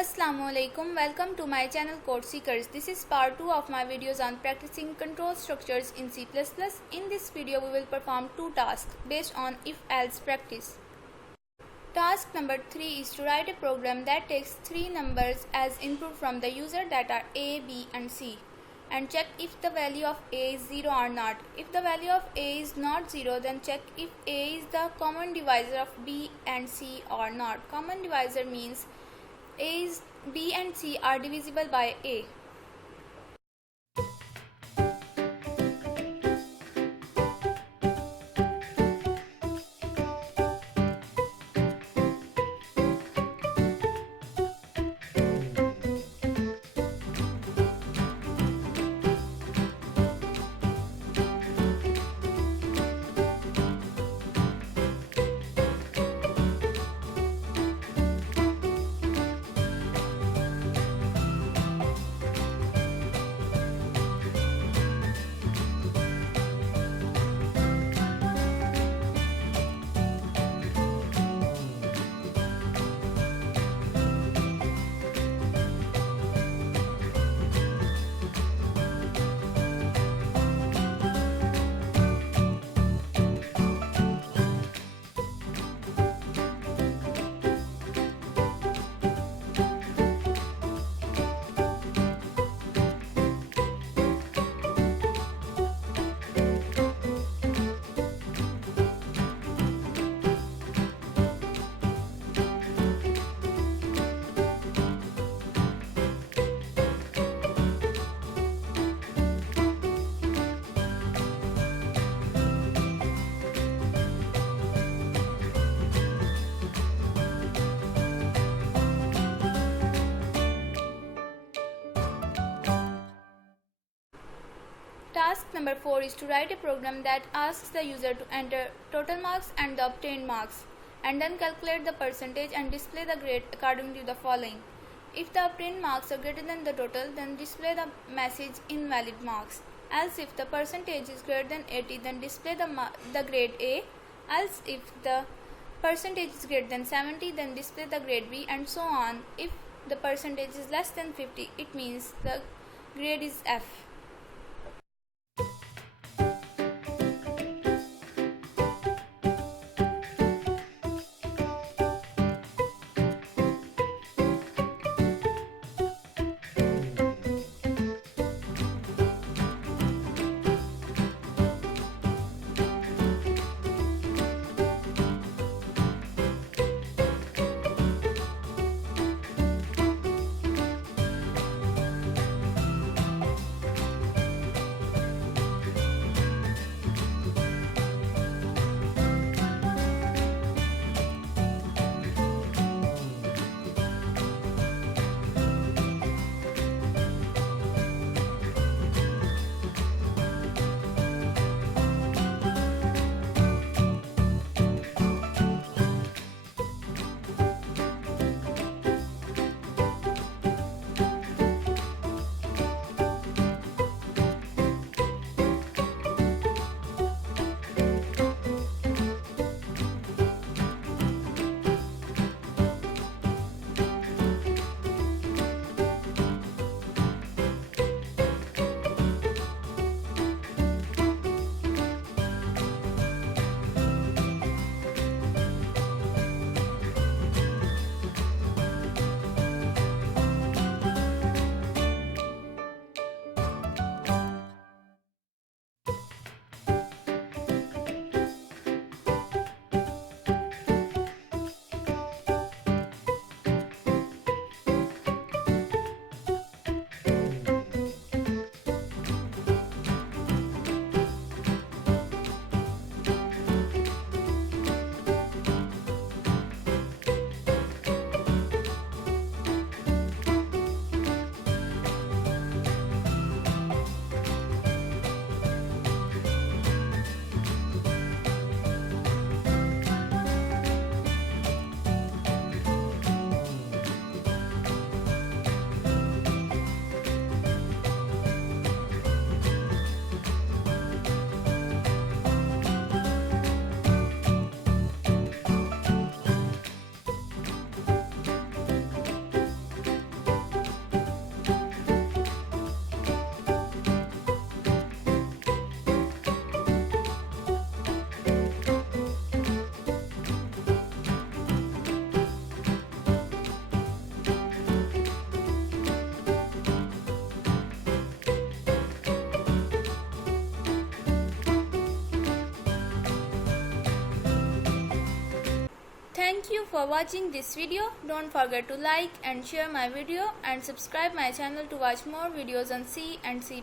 Assalamualaikum, welcome to my channel Code Seekers. This is part 2 of my videos on practicing control structures in C++. In this video we will perform two tasks based on if-else practice. Task number 3 is to write a program that takes three numbers as input from the user that are A, B and C and check if the value of A is 0 or not. If the value of A is not 0, then check if A is the common divisor of B and C or not. Common divisor means B and C are divisible by A. Task number 4 is to write a program that asks the user to enter total marks and the obtained marks, and then calculate the percentage and display the grade according to the following. If the obtained marks are greater than the total, then display the message invalid marks. Else if the percentage is greater than 80, then display the grade A. Else if the percentage is greater than 70, then display the grade B, and so on. If the percentage is less than 50, it means the grade is F. you for watching this video. Don't forget to like and share my video and subscribe my channel to watch more videos on C and C++.